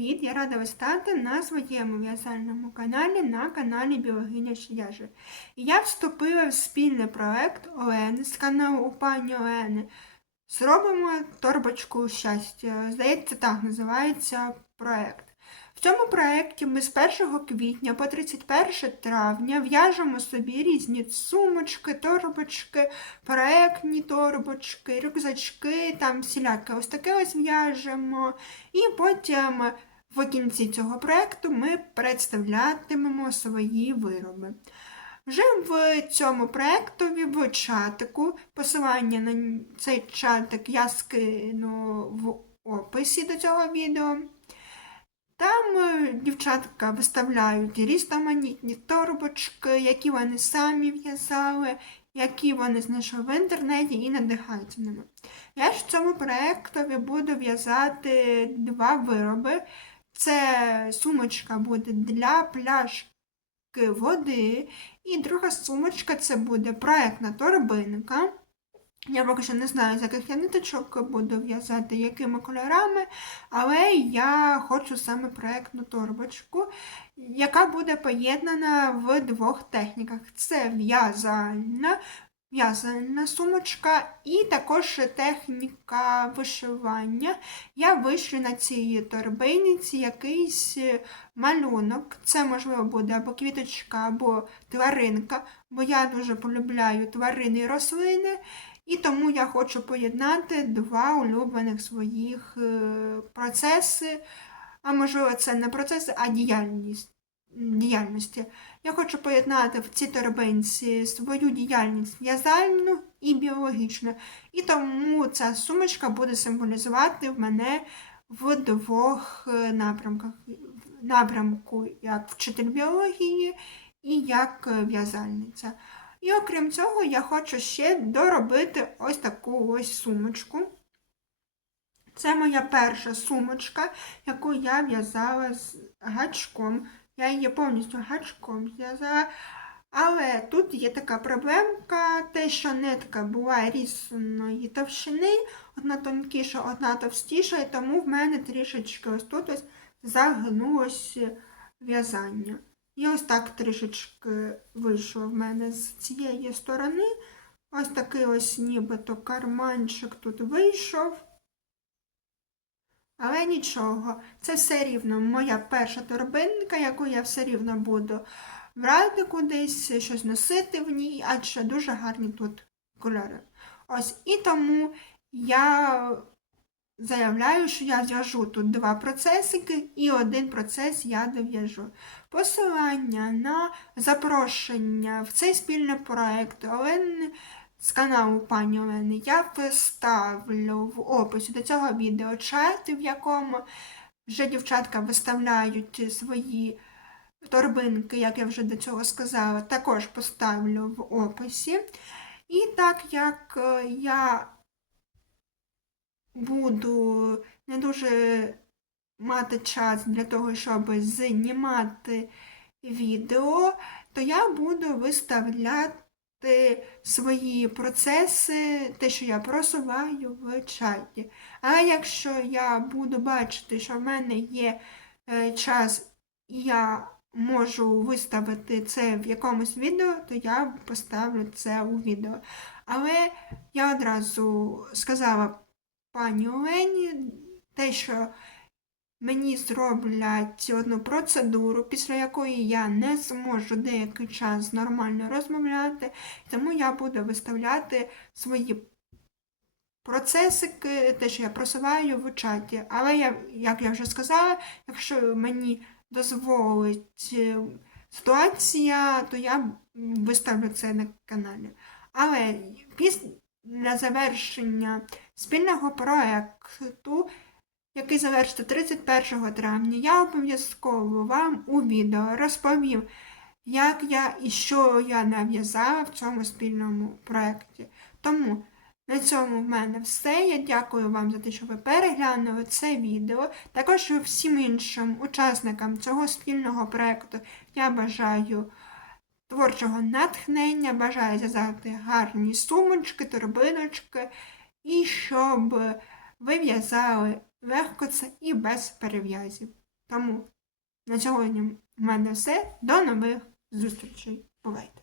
привіт! Я рада вас стати на своєму в'язальному каналі на каналі Біологиня Шияжи. Я вступила в спільний проект Олени з каналу пані Олени. Зробимо торбочку щастя. Здається, так називається проект. В цьому проєкті ми з 1 квітня по 31 травня в'яжемо собі різні сумочки, торбочки, проектні торбочки, рюкзачки, там всіляке ось таке ось в'яжемо. І потім в кінці цього проєкту ми представлятимемо свої вироби. Вже в цьому проєктові в чатику, посилання на цей чатик я скину в описі до цього відео. Там е, дівчатка виставляють різноманітні торбочки, які вони самі в'язали, які вони знайшли в інтернеті і надихаються ними. Я ж в цьому проєктові буду в'язати два вироби. Це сумочка буде для пляшки води, і друга сумочка це буде проєктна торбинка. Я поки що не знаю, з яких я ниточок буду в'язати, якими кольорами, але я хочу саме проєктну торбочку, яка буде поєднана в двох техніках. Це в'язальна, в'язальна сумочка і також техніка вишивання. Я вишлю на цій торбиниці якийсь малюнок. Це, можливо, буде або квіточка, або тваринка, бо я дуже полюбляю тварини і рослини. І тому я хочу поєднати два улюблених своїх е, процеси, а можливо, це не процеси, а діяльність. Діяльності. Я хочу поєднати в цій торбинці свою діяльність в'язальну і біологічну. І тому ця сумочка буде символізувати в мене в двох е, напрямках. Напрямку як вчитель біології і як в'язальниця. І окрім цього, я хочу ще доробити ось таку ось сумочку. Це моя перша сумочка, яку я в'язала з гачком. Я її повністю гачком в'язала. Але тут є така проблемка, те, що нитка була різної товщини, одна тонкіша, одна товстіша, і тому в мене трішечки ось тут ось загнулося в'язання. І ось так трішечки вийшло в мене з цієї сторони. Ось такий ось нібито карманчик тут вийшов. Але нічого, це все рівно моя перша торбинка, яку я все рівно буду брати кудись, щось носити в ній, адже дуже гарні тут кольори. Ось і тому я заявляю, що я зв'яжу тут два процесики і один процес я дов'яжу. Посилання на запрошення в цей спільний проєкт Олени з каналу пані Олени я вставлю в описі до цього відео чат, в якому вже дівчатка виставляють свої торбинки, як я вже до цього сказала, також поставлю в описі. І так як е, я буду не дуже мати час для того, щоб знімати відео, то я буду виставляти свої процеси, те, що я просуваю в чаті. А якщо я буду бачити, що в мене є е, час і я можу виставити це в якомусь відео, то я поставлю це у відео. Але я одразу сказала пані Олені те, що мені зроблять одну процедуру, після якої я не зможу деякий час нормально розмовляти, тому я буду виставляти свої процесики, те, що я просуваю в чаті. Але, я, як я вже сказала, якщо мені дозволить е, ситуація, то я виставлю це на каналі. Але після завершення спільного проєкту який завершиться 31 травня, я обов'язково вам у відео розповім, як я і що я нав'язала в цьому спільному проєкті. Тому на цьому в мене все. Я дякую вам за те, що ви переглянули це відео. Також всім іншим учасникам цього спільного проєкту я бажаю творчого натхнення, бажаю зв'язати гарні сумочки, торбиночки і щоб ви в'язали легко це і без перев'язів. Тому на сьогодні в мене все. До нових зустрічей. Бувайте!